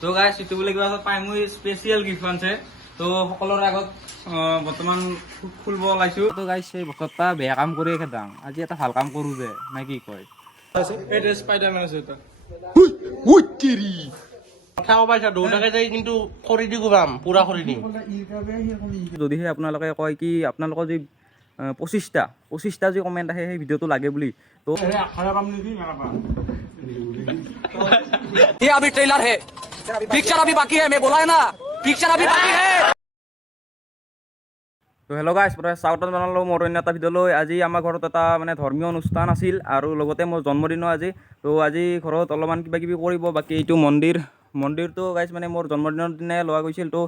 তো গাইস ইটো বুলি কিবা পাই মোৰ স্পেচিয়েল গিফ্ট আনছে তো সকলোৰে আগত বৰ্তমান খুলব ওলাইছো তো গাইস এই বছৰটা বেয়া কাম কৰি খেদাং আজি এটা ভাল কাম কৰো যে নাই কি কয় এটা স্পাইডাৰম্যান আছে এটা উই তেৰি খাও পাইছা দৌড়াকে যাই কিন্তু কৰি দি গুবাম পুৰা কৰি দিম যদিহে আপোনালোকে কয় কি আপোনালোকৰ যি 25টা যি কমেণ্ট আহে সেই ভিডিঅ'টো লাগে বুলি তো ये अभी ट्रेलर है पिक्चर अभी बाकी है मैं बोला है ना पिक्चर अभी बाकी है তো হেল্ল' গাইছ চাউথত বনালোঁ মোৰ অন্য এটা ভিডিঅ' লৈ আজি আমাৰ ঘৰত এটা মানে ধৰ্মীয় অনুষ্ঠান আছিল আৰু লগতে মোৰ জন্মদিনো আজি তো আজি ঘৰত অলপমান কিবা কিবি কৰিব বাকী এইটো মন্দিৰটো গাইছ মানে মোৰ জন্মদিনৰ দিনাই লোৱা গৈছিল তো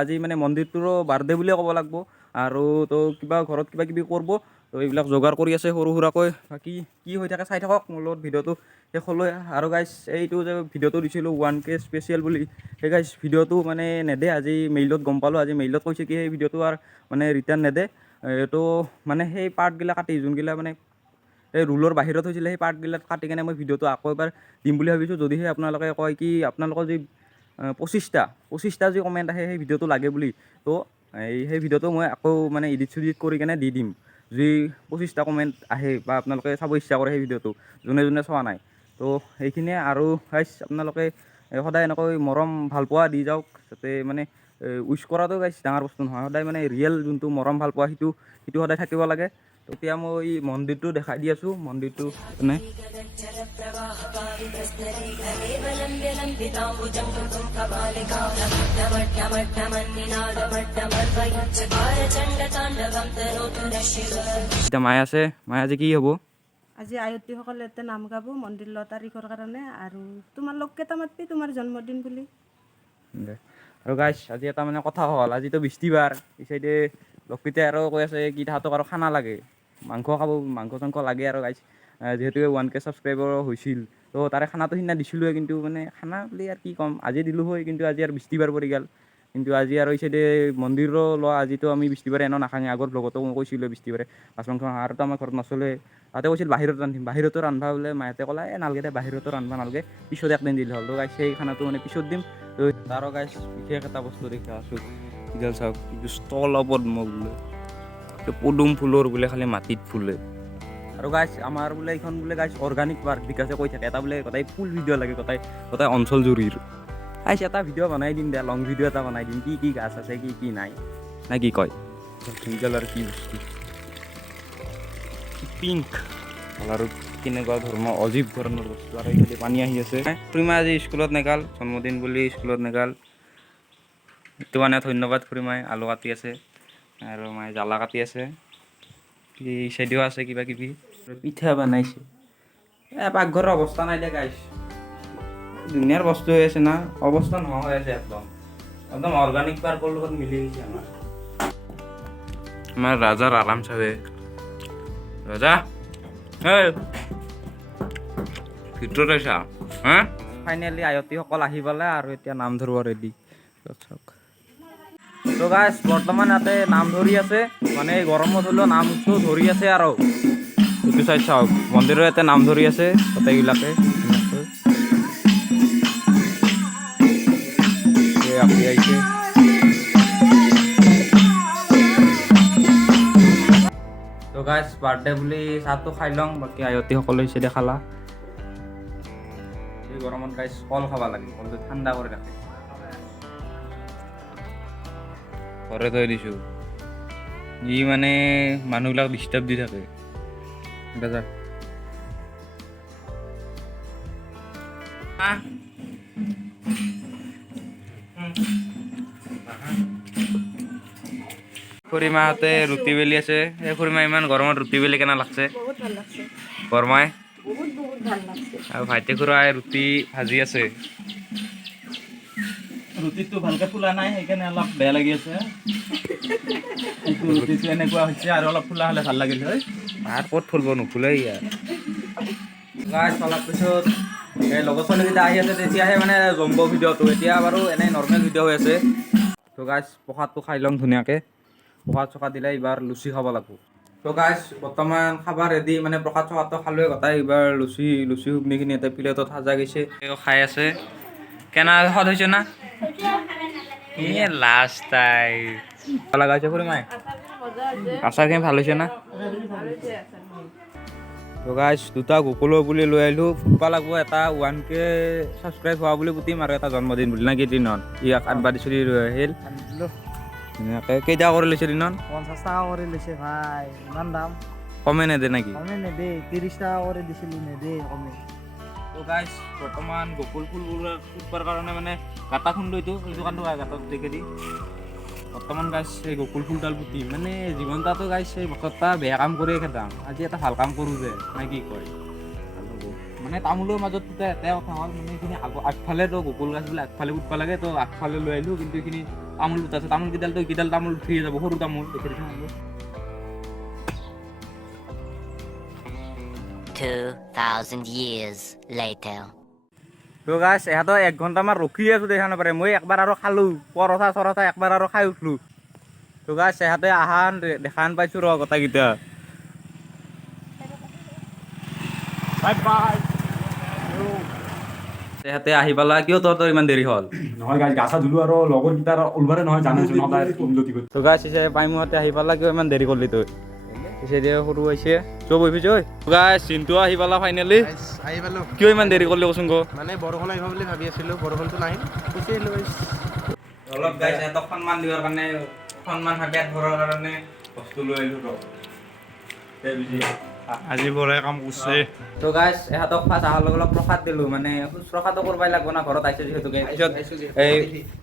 আজি মানে মন্দিৰটোৰো বাৰ্থডে বুলিয়ে ক'ব লাগিব আৰু তো কিবা ঘৰত কিবা কিবি কৰিব তো এইবিলাক যোগাৰ কৰি আছে সৰু সুৰাকৈ বাকী কি হৈ থাকে চাই থাকক মোৰ লগত ভিডিঅ'টো শেষলৈ আৰু গাইছ এইটো যে ভিডিঅ'টো দিছিলোঁ 1K স্পেচিয়েল বুলি সেই গাইছ ভিডিঅ'টো মানে নেদে আজি মেইলত গম পালোঁ আজি মেইলত কৈছে কি সেই ভিডিঅ'টো আৰু মানে ৰিটাৰ্ণ নেদে এইটো মানে সেই পাৰ্টগিলা কাটি যোনগিলা মানে এই ৰুলৰ বাহিৰত হৈছিলে সেই পাৰ্টগিলাত কাটি কেনে মই ভিডিঅ'টো আকৌ এবাৰ দিম বুলি ভাবিছোঁ যদিহে আপোনালোকে কয় কি আপোনালোকৰ যি 25টা যি কমেণ্ট আহে সেই ভিডিঅ'টো লাগে বুলি তো সেই ভিডিঅ'টো মই আকৌ মানে এডিট কৰি কেনে দি দিম যি 25টা কমেণ্ট আহে বা আপোনালোকে চাব ইচ্ছা কৰে সেই ভিডিঅ'টো যোনে যোনে চোৱা নাই তো সেইখিনিয়ে আৰু গাইছ আপোনালোকে সদায় এনেকৈ মৰম ভাল পোৱা দি যাওক যাতে মানে উইচ কৰাটো গাইছ ডাঙৰ বস্তু নহয় সদায় মানে ৰিয়েল যোনটো মৰম ভাল পোৱা সেইটো সদায় থাকিব লাগে তো এতিয়া মই মন্দিৰটো দেখাই দি আছোঁ মন্দিৰটো মানে এতিয়া মায়ে আছে মায়ে আজি কি হ'ব আজি আয়তীসকলে ইয়াতে নাম গাব মন্দিৰ 9 তাৰিখৰ কাৰণে আৰু তোমাৰ লগকেইটা মাতবি তোমাৰ জন্মদিন বুলি আৰু গাইছ আজি এটা মানে কথা হ'ল আজিতো বৃষ্টিবাৰ এই চাইডে লক্ষীতে আৰু কৈ আছে কি তাহাঁতক আৰু খানা লাগে মাংস চাংস লাগে আৰু গাইছ যিহেতু 1K ছাবস্ক্ৰাইবাৰ হৈছিল তো তাৰে খানাটো সিদিনা দিছিলোঁৱে কিন্তু মানে খানা বুলি আৰু কি ক'ম আজি দিলোঁ হয় কিন্তু আজি আৰু বৃষ্টিবাৰ পৰি গ'ল কিন্তু আজি আৰু এই চাইডে মন্দিৰো লোৱা আজিতো আমি বৃষ্টিবাৰে এনেও নাখাঙে আগৰ ব্লগতো মই কৈছিলোঁ বৃষ্টিবাৰে মাছ মাংস আৰুতো আমাৰ ঘৰত নচলে তাতে কৈছিল বাহিৰত ৰান্ধিম বাহিৰতো ৰান্ধবা বোলে মাহঁতে ক'লে নালগে দে বাহিৰতো ৰান্ধবা নালগে পিছত একদিন দিলে হ'ল তো গাইছ সেই খানাটো মানে পিছত দিম তো তাৰো গাইছ বিশেষ এটা বস্তু দেখি আছোঁ কিডাল চাওক এইটো স্থল পদ্ম বোলে পদুম ফুলৰ বোলে খালি মাটিত ফুলে আৰু গাইছ আমাৰ বোলে এইখন বোলে গাইছ অৰ্গেনিক পাৰ্ক বিকাশে কৈ থাকে এটা বোলে গোটেই ফুল ভিডিঅ' লাগে গোটেই অঞ্চল জুৰিৰ গাইছ এটা ভিডিঅ' বনাই দিম দে লং ভিডিঅ' এটা বনাই দিম কি গাছ আছে কি নাই নে কি কয় সিংগল আৰু কি বস্তু পিংক কালাৰ কেনেকুৱা ধৰণৰ অজীৱ ধৰণৰ বস্তু আৰু এইফালে পানী আহি আছে খুৰীমা আজি স্কুলত নেগাল জন্মদিন বুলি স্কুলত নেগাল সেইটো কাৰণে ধন্যবাদ খুৰীমাই আলু কাটি আছে আৰু মায়ে জ্বালা কাটি আছে এই চাইডেও আছে কিবা কিবি পিঠা বনাইছে পাকঘৰৰ অৱস্থা নাই দে গাইছ ধুনীয়াৰ বস্তু হৈ আছে না অৱস্থা নোহোৱা হৈ আছে একদম অৰ্গেনিক পাৰ্কৰ লগত মিলি গৈছে আমাৰ ৰাজাৰ আৰাম চাবে ৰাজা ভিতৰত আছা হা ফাইনেলি আয়তীসকল আহি পালে আৰু এতিয়া নাম ধৰিব ৰেডি তো গাইছ বৰ্তমান ইয়াতে নাম ধৰি আছে মানে গৰমত হ'লেও নামটো ধৰি আছে আৰু এইটো চাই চাওক মন্দিৰৰ ইয়াতে নাম ধৰি আছে গোটেইবিলাকে আহিছে তো গাইছ বাৰ্থডে বুলি চাহটো খাই লওঁ বাকী আয়তীসকলে হৈছে দে খালা এই গৰমত গাইছ কল খাব লাগে কলটো ঠাণ্ডা কৰি ৰাখে ঘৰে থৈ দিছোঁ ই মানে মানুহবিলাক ডিষ্টাৰ্ব দি থাকে দাদা খুৰীমাহঁতে ৰুটি বেলি আছে এই খুৰীমা ইমান গৰমত ৰুটি বেলি কেনে লাগছে বহুত ভাল লাগছে গৰমাই বহুত ভাল লাগছে আৰু ভাইটি খুৰাই ৰুটি ভাজি আছে ৰুটিটো ভালকৈ ফুলা নাই সেইকাৰণে অলপ বেয়া লাগি আছে ৰুটিটো এনেকুৱা হৈছে আৰু অলপ ফুলা হ'লে ভাল লাগিল হয় আৰু ক'ত ফুলব নুফুলে ইয়াৰ গাইছ অলপ পিছত এই লগৰ ছোৱালীকেইটা আহি আছে তেতিয়াহে মানে জম্ব ভিডিঅ'টো এতিয়া বাৰু এনেই নৰ্মেল ভিডিঅ' হৈ আছে তো গাইছ প্ৰসাদটো খাই ল'ম ধুনীয়াকৈ প্ৰসাদ চসাদ দিলে এইবাৰ লুচি খাব লাগিব তো গাইছ বৰ্তমান খাব ৰেডি মানে প্ৰসাদ চসাদটো খালোৱে গোটাই এইবাৰ লুচি ঘুগনিখিনি এটা প্লেটত সাজা গৈছে খাই আছে কেনা সদ হয়েছে না লাস্ট তাই লাগাইছে খুড়ি মাই আচাৰ খিনি ভাল হৈছে না তো গাইছ দুটা গোকুলো বুলি লৈ আহিলোঁ ফুটবা লাগব এটা 1K ছাবস্ক্ৰাইব হোৱা বুলি পুতিম আৰু এটা জন্মদিন বুলি না কেইদিনত ইয়াক আঠবাদি চলি লৈ আহিল ধুনীয়াকৈ কেইটা কৰি লৈছে দিনত 50 টাকা করে লৈছে ভাই ইমান দাম কমে নেদে নেকি কমে নেদে 30 টাকা করে দিছিলো নেদে কমে তো গাইছ বৰ্তমান গকুল ফুলবোৰ ফুটবাৰ কাৰণে মানে গাঁটা খুন্দো এইটো কাৰণে গাঁতত দেখে দি বৰ্তমান গাইছ এই গকুল ফুলডাল পুতি মানে জীৱনটাতো গাইছ এই বছৰটা বেয়া কাম কৰিয়ে খেদাম আজি এটা ভাল কাম কৰোঁ যে নাই কি কয় মানে তামোলৰ মাজত তেতিয়া এটাই কথা হ'ল মানে এইখিনি আগফালে তো গকুল গাছবিলাক আগফালে পুতব লাগে তো আগফালে লৈ আহিলোঁ কিন্তু এইখিনি তামোল পুতাইছে তামোল কেইডালতো এইকেইডাল তামোল উঠি যাব সৰু তামোল দেখি দেখি 2,000 years later. তো গাছ ইহঁতৰ 1 ঘণ্টামান ৰখি আছোঁ দেখা নাপাৰে মই একবাৰ আৰু খালোঁ পৰঠা চৰঠা একবাৰ আৰু খাই উঠলোঁ তো গাছ ইহঁতে আহান দেখা পাইছোঁ ৰ গোটেইকেইটা ইহঁতে আহি পালা কিয় তহঁতৰ ইমান দেৰি হ'ল নহয় গাইজ গা চা ধুলো আৰু লগৰ কেইটাৰ ওলবাৰে নহয় জানাইচোন সদায় উন্নতি কৰি তো গাছ পিছে পাইমুহঁতে আহি পালা কিয় ইমান দেৰি কৰিলি তই পিছে দিয়ে সৰু হৈছে চব বহিবি ঐ গাছ চিন্তু আহি পালা ফাইনেলি আহি পালো কিয় ইমান দেৰি কৰিলি কচোন ক মানে বৰষুণ আহিব বুলি ভাবি আছিলো বৰষুণটো নাহিল গুচি আহিলো অলপ গাইছ সিহঁতক সন্মান দিবৰ কাৰণে সন্মান হাবিয়াত ভৰাৰ কাৰণে বস্তু লৈ আহিলোঁ আজি বৰাই কাম কৰিছে তো গাইছ ইহঁতক ফাৰ্ষ্ট অহাৰ লগে লগে প্ৰসাদ দিলোঁ মানে শুশ্ৰূষাটো কৰিবই লাগব না ঘৰত আহিছে যিহেতুকে তাৰপিছত এই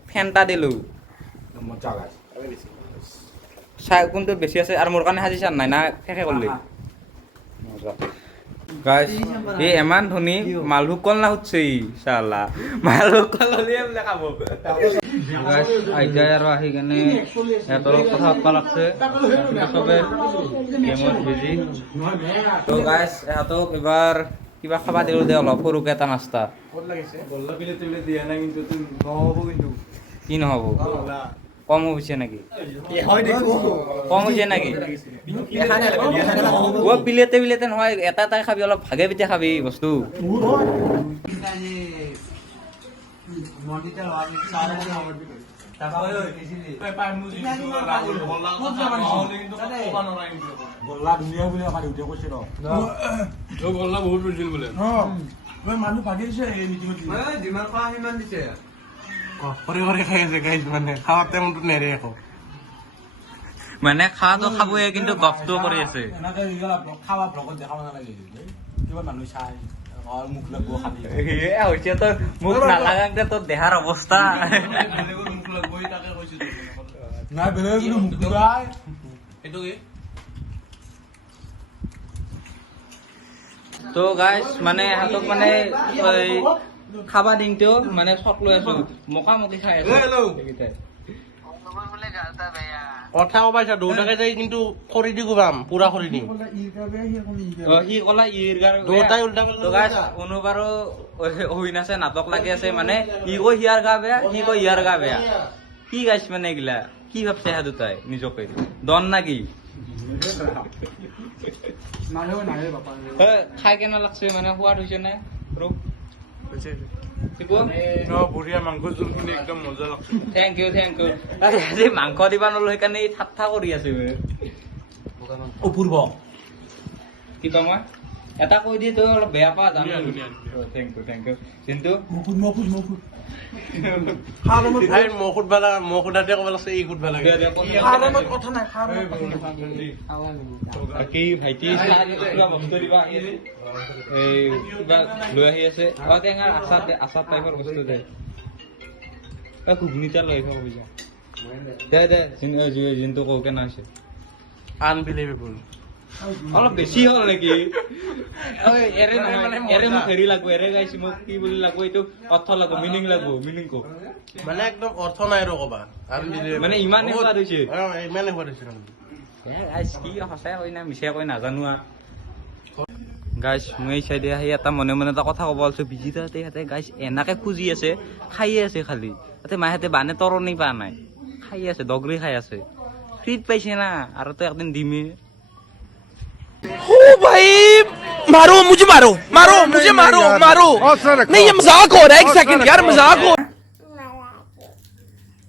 ফেণ্টা দিলোঁ মজা গাইজ চাই কোনটো বেছি আছে আৰু মোৰ কাৰণে সাজিছা নাই না শেষে কৰিলি গাইছ এই ইমান ধনী মালভোগ কল না সুধছে চালা মালভোগ কল হ'লে বোলে খাব গাইছ আইতাই আৰু আহি কেনে সিহঁতৰ কথা পাতবা লাগছে চবে গেমত বিজি তো গাইছ ইহঁতক এবাৰ কিবা খাবা দিলোঁ দে অলপ সৰুকৈ এটা নাস্তা কি নহ'ব কম হৈছে নেকি কম হৈছে নেকি বিলেতে বিলেতে নহয় এটা এটাই খাবি অলপ ভাগে পিঠে খাবি বস্তু মানে খাৱাটো খাবয়ে কিন্তু গপটো কৰি আছে খাৱা ব্লগত দেখাব নালাগে কিবা মানুহ চাই মুখ লাগব খাবি হৈছে তই মোক নালাগাকে তোৰ দেহাৰ অৱস্থা নাই বেলেগ কোনো মুখ লগাই তো গাইছ মানে হাতক মানে খাবা দিনটো মানে চক লৈ আছো মোকামুখি খাই আছো কথা পাইছা দুটাকে যাই কিন্তু খৰি দি গুবাম পুৰা খৰি দিম সি কলা ইৰ গাৰ দুটাই উল্টা তো গাইছ অনুবাৰো অভিনাশে নাটক লাগি আছে মানে ই কৈ হিয়াৰ গা বেয়া সি কৈ ইয়াৰ গা বেয়া কি গাইছ মানে এগিলা কি ভাবছে হা দুটাই নিজকে দন না কি খাই কেনে লাগছে মানে সোৱাদ হৈছে নে বঢ়িয়া মাংস জোলখিনি একদম মজা লাগছে থেংক ইউ আজি মাংস দিবা নলো সেইকাৰণে ঠাট্টা কৰি আছো অপূৰ্ব কি কম মই এটা কৈ দি তই অলপ বেয়া পা জানো থেংক ইউ কিন্তু মই সোধাতে ক'ব লাগছে ই সুধবা লাগে বাকী ভাইটি কিবা বস্তু দিবা এই কিবা লৈ আহি আছে টেঙাৰ আচাৰ টাইপৰ বস্তু দে ঘুগুনিটা লৈ আহিব বুজা দে যোনটো কওঁ কেনে হৈছে আনবিলিভেবল অলপ বেছি হ'ল নেকি এৰে মোক হেৰি লাগব এৰে গাইছে মোক কি বুলি লাগব এইটো অৰ্থ লাগব মিনিং লাগব মিনিং কো মানে একদম অৰ্থ নাই আৰু ক'বা মানে ইমানে সোৱাদ হৈছে ইমানে সোৱাদ হৈছে গাইছ কি সঁচাই কৈ না মিছাই কৈ নাজানো গাইছ মই এই চাইডে আহি এটা মনে মনে এটা কথা ক'ব আছো বিজিতাতে ইয়াতে গাইছ এনেকে খুজি আছে খাইয়ে আছে খালি তাতে মাহঁতে বানে তৰণি পা নাই খাই আছে দগৰি খাই আছে ফ্ৰীত পাইছে না আৰু তো একদিন দিমে ओ भाई मारो मुझे मारो नहीं ये मजाक हो रहा है एक सेकंड यार मजाक हो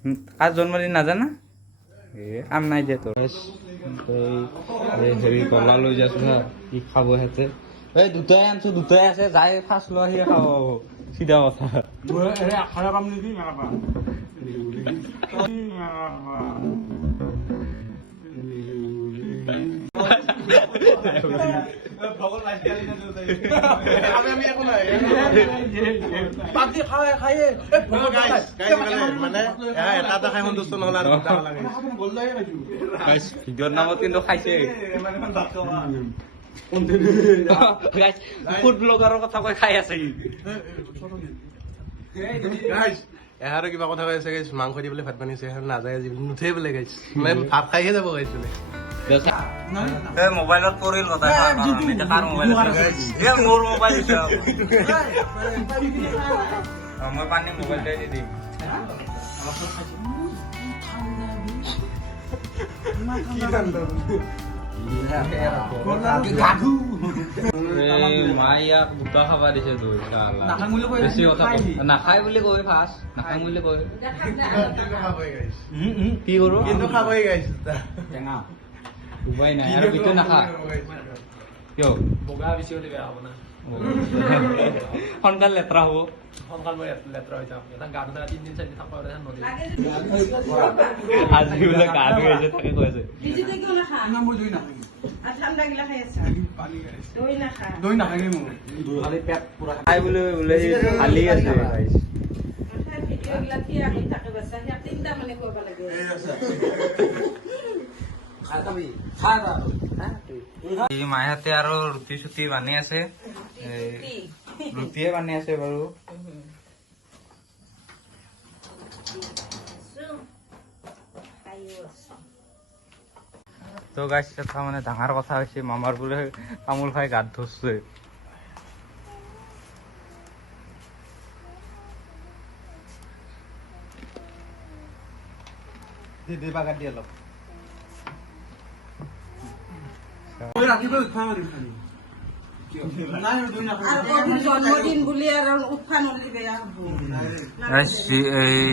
কাৰ জন্মদিন নাজানা কাম নাই দে তোৰ হেৰি কলা লৈ যাইছো হা কি খাব সিহঁতে এই দুটাই আনছো দুটাই আছে যাই ফাৰ্ষ্ট লৈ আহি খাব চিধা কথা খাৰা পাম নেকি নাপাম ভিডিঅ'ৰ নামত কিন্তু খাইছে ফুড ব্লগাৰৰ কথা কৈ খাই আছে এহাৰো কিবা কথা কৈ আছে গাইছ মাংস দি বোলে ভাত বানিছে নাযায় আজি নুঠে বোলে গাইছ মানে ভাত খাইহে যাব গাইছ বোলে মোবাইলত পৰিল কথা কাৰ মোবাইল মোৰ মোবাইল মই পানী মোবাইলটোৱে দি দিম মায়াক বুটা খাবা দিছে বেছি কথা নাখায় বুলি কৈ ফাৰ্ষ্ট নাখায় বুলি কৈ কি কৰো কিন্তু খাবই গাইছ টেঙা উপায় নাই আৰু বিটো নাখা কিয় বগা বেছি হ'লে বেয়া হ'ব না সোনকাল লেতেৰা হ'ব সোনকাল মই লেতেৰা হৈ যাম এটা গা ধুৱা 3 দিন 4 দিন থাকবা নদী আজি বোলে গা ধুই আছে তাকে কৈ আছে মই জুই নাখাই দৈ নাখাই মই খালি পেট পুৰা খাই বোলে বোলে খালি আছে মাহঁতে আৰু ৰুটি চুটি বানি আছে ৰুটিয়ে বানি আছে বাৰু তো গাইছ এটা মানে ডাঙৰ কথা হৈছে মামাৰ বোলে তামোল খাই গাত ধৰছে বাগাত দি অলপ জন্মদিন বুলি আৰু উৎফা নলি বেয়া হ'ব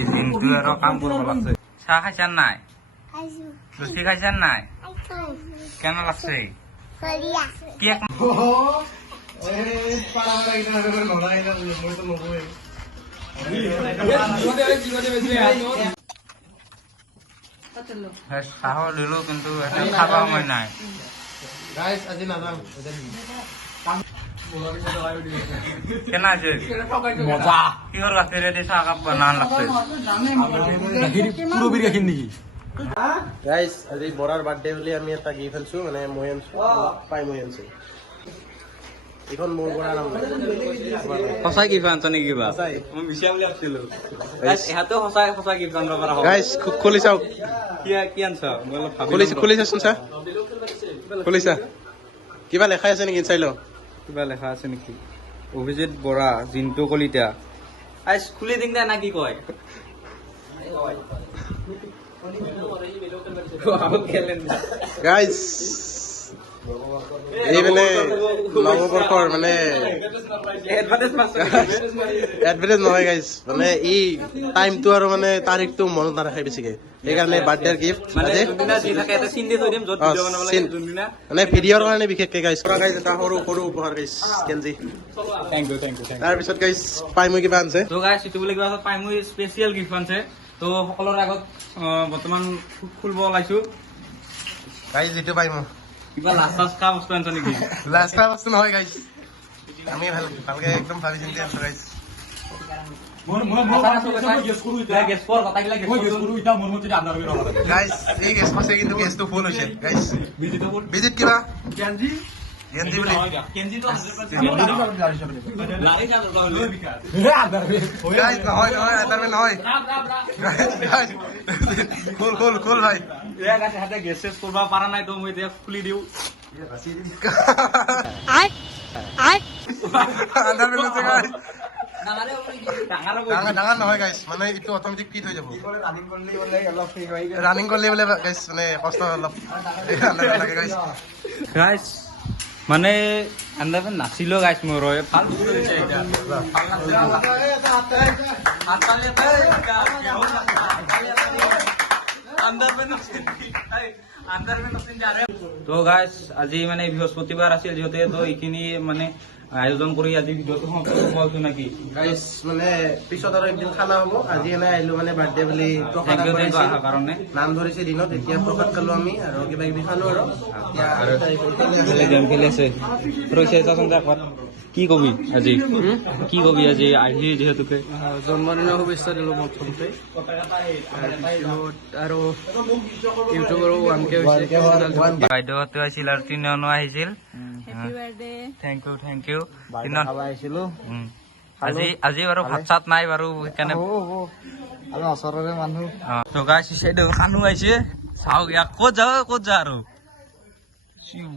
দিনটো আৰু কাম কৰিব লাগছে চাহ খাইছা নাই লুচি খাইছা নাই কেনে লাগছে কি চাহ দিলো কিন্তু খাবা সময় নাই গাইছ আজি নাযাম কেনে আছে মজা কিহৰ গাখীৰেদি চাহ কাপ বনান লাগছে পুৰবীৰ গাখীৰ নেকি গাইছ আজি বৰাৰ বাৰ্থডে বুলি আমি এটা গিফ্ট আনছো মানে মই আনছো পাই মই আনছো এইখন মোৰ বৰা নাম সঁচাই গিফ্ট আনছ নেকি কিবা সঁচাই। মই মিছা বুলি ভাবিছিলো ইহঁতেও সঁচাই সঁচাই গিফ্ট আনিব পৰা হ'ব গাইছ খুলি চাওক কি আনছ মই অলপ ভাবি খুলিছাচোন চা খুলিছা কিবা লেখাই আছে নেকি চাই ল কিবা লেখা আছে নেকি অভিজিত বৰা জিন্তু কলিতা আইচ খুলি দিম দে না কি কয় গাইছ এই মানে নৱবৰ্ষৰ মানে এডভাৰটাইজ নহয় গাইছ মানে এই টাইমটো আৰু মানে তাৰিখটো মনত নাৰাখে বেছিকে সেইকাৰণে বাৰ্থডেৰ গিফ্ট মানে ভিডিঅ'ৰ কাৰণে বিশেষকে গাইছ গাইছ এটা সৰু সৰু উপহাৰ গাইছ কেঞ্জি তাৰপিছত গাইছ পাই মই কিবা আনছে তো গাইছ ইটো বুলি কিবা পাই মই স্পেচিয়েল গিফ্ট আনছে তো সকলোৰে আগত বৰ্তমান খুলিব ওলাইছো গাইছ যিটো পাই মই কিবা লাষ্টা বস্তু আনছ নেকি লাষ্টা বস্তু নহয় গাইছ আমি ভালকে একদম ভাবি চিন্তি আনছো গাইছ গাইছ এই গেছ আছে কিন্তু গেছটো ফুল হৈছে গাইছ বিজিত কিবা গেঞ্জি বুলি গাইছ নহয় নহয় আদাৰবে নহয় খোল ভাই গেছ চেছ কৰিব পৰা নাই তো মই এতিয়া খুলি দিওঁ আদাৰবে লৈছে গাইছ ডাঙৰ নহয় গাইছ মানে এইটো অট'মেটিক ফিট হৈ যাব ৰানিং কৰিলে বোলে গাইছ মানে কষ্ট অলপ লাগে গাইছ গাইছ মানে আন্দাজ নাছিলো গাইছ মোৰ ভাল বস্তু হৈছে এতিয়া ভাল লাগছে তো গাইছ আজি মানে বৃহস্পতিবাৰ আছিল যিহেতু তো এইখিনি মানে আয়োজন কৰি আজি ভিডিঅ'টো সমাপ্ত কৰিছো নাকি গাইছ মানে পিছত আৰু একদিন খানা হ'ব আজি এনে আহিলো মানে বাৰ্থডে বুলি প্ৰসাদ থেংক ইউ আগবঢ়াইছিল। অহাৰ কাৰণে নাম ধৰিছে দিনত এতিয়া প্ৰসাদ খালো আমি আৰু কিবা কিবি খালো আৰু গেম খেলি আছে ৰৈছে চাচোন একবাৰ কি কবি আজি কি কবি আজি আহি যিহেতুকে জন্মদিনৰ শুভেচ্ছা দিলোঁ প্ৰথমতে আৰু ইউটিউবৰো 1K হৈছে বাইদেউহঁতো আহিছিল আৰু তিনিজনো আহিছিল থেংক ইউ আহিছিলোঁ আজি বাৰু ভাত চাত নাই বাৰু সেইকাৰণে আমি ওচৰৰে মানুহ খানো আহিছে চাওক ইয়াক ক'ত যা আৰু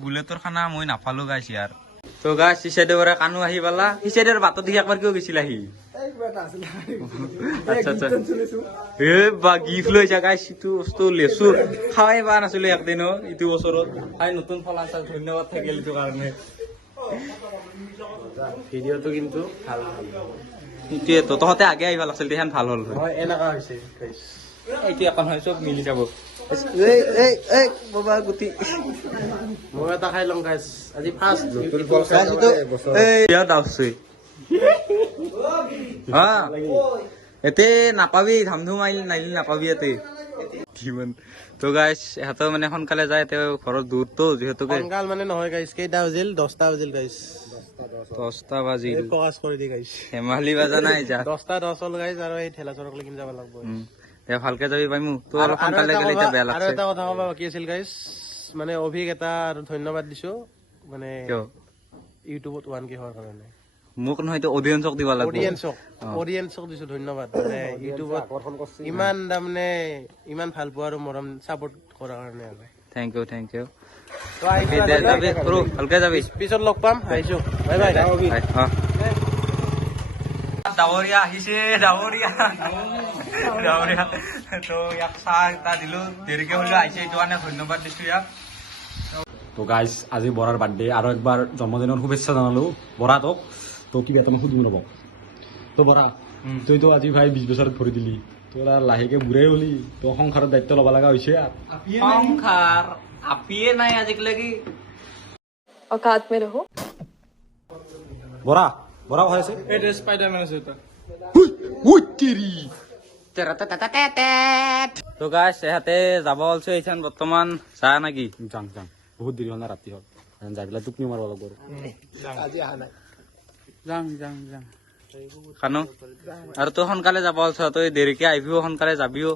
বুলেটৰ খানা মই নাপালো গাইছে আৰু তো গাছ সিচাইডৰ পৰা কানো আহি পালা সিচাইডৰ বাটত দেখি একবাৰ কিয় গৈছিল আহি আচ্ছা আচ্ছা এ বা গিফ্ট লৈছা গাইছ ইটো বস্তু লেচু খাৱাই পোৱা নাছিলো একদিনো ইটো বছৰত খাই নতুন ফল আছা ধন্যবাদ থাকিল এইটো কাৰণে ভিডিঅ'টো কিন্তু ভাল সেইটোৱেতো তহঁতে আগে আহিব লাগিছিল তেহেন ভাল হ'ল হয় হয় এনেকা হৈছে গাইছ এইটো এখন হয় চব মিলি যাব বাবা গুটি মই এটা খাই লম গাইছ আজি ফাৰ্ষ্ট এতে নাপাবি ধামধুম নাইলি নাপাবি ইয়াতে তো গাইছ ইহঁতৰ মানে সোনকালে যায় তেওঁ ঘৰৰ দূৰতো যিহেতুকে সোনকাল মানে নহয় গাইছ কেইটা বাজিল 10টা বাজিল গাইছ 10টা বাজিল ফকাছ কৰি দি গাইছ ধেমালি বাজা নাই যা 10টা 10 হ'ল গাইছ আৰু এই ঠেলা চৰক লৈকে যাব লাগিব দে ভালকে যাবি পাইমু তো অলপ সোনকালে গেলে এতিয়া বেয়া আৰু লাগছে এটা কথা ক'ব বাকী আছিল গাইছ মানে অভিক এটা আৰু ধন্যবাদ দিছো মানে কিয় ইউটিউবত 1K হোৱাৰ কাৰণে মোক নহয়তো অডিয়েন্সক দিব লাগিব অডিয়েন্সক দিছো ধন্যবাদ মানে ইউটিউবত ইমান তাৰমানে ইমান ভাল পোৱা আৰু মৰম চাপৰ্ট কৰাৰ কাৰণে আৰু থেংক ইউ তো আহিছো যাবি সৰু ভালকে যাবি পিছত লগ পাম আহিছো বাই বাই ডাৱৰীয়া আহিছে ডাৱৰীয়া তো ইয়াক চাহ এটা দিলো দেৰিকে হলেও আহিছে এইটো কাৰণে ধন্যবাদ দিছো ইয়াক তো গাইজ আজি বৰাৰ বাৰ্থডে আৰু একবাৰ জন্মদিনৰ শুভেচ্ছা জনালো বৰাটোক তো কিবা এটা মই সুধিব ৰ'ব তো বৰা তইতো আজি ভাই 20 বছৰত ভৰি দিলি তোৰ আৰু লাহেকে বুঢ়াই হলি তো সংসাৰৰ দায়িত্ব ল'ব লগা হৈছে সংসাৰ আপিয়ে নাই আজিলৈকে औकात में रहो বৰা বৰা হৈ আছে Ui, tiri! তো গাইছ ইহঁতে যাব ওলছে এইখান বৰ্তমান চা নেকি যাম বহুত দেৰি হ'ল না ৰাতি হ'ল যাই পেলাই টোপনি মাৰিব লাগিব খানো আৰু তই সোনকালে যাব ওলছ তই দেৰিকে আহিবিও সোনকালে যাবিও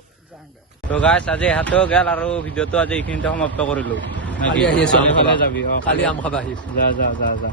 তো গাইছ আজি ইহঁতেও গেল আৰু ভিডিঅ'টো আজি এইখিনিতে সমাপ্ত কৰিলো কালি আহি আছো যাবি কালি আম খাবা আহি যা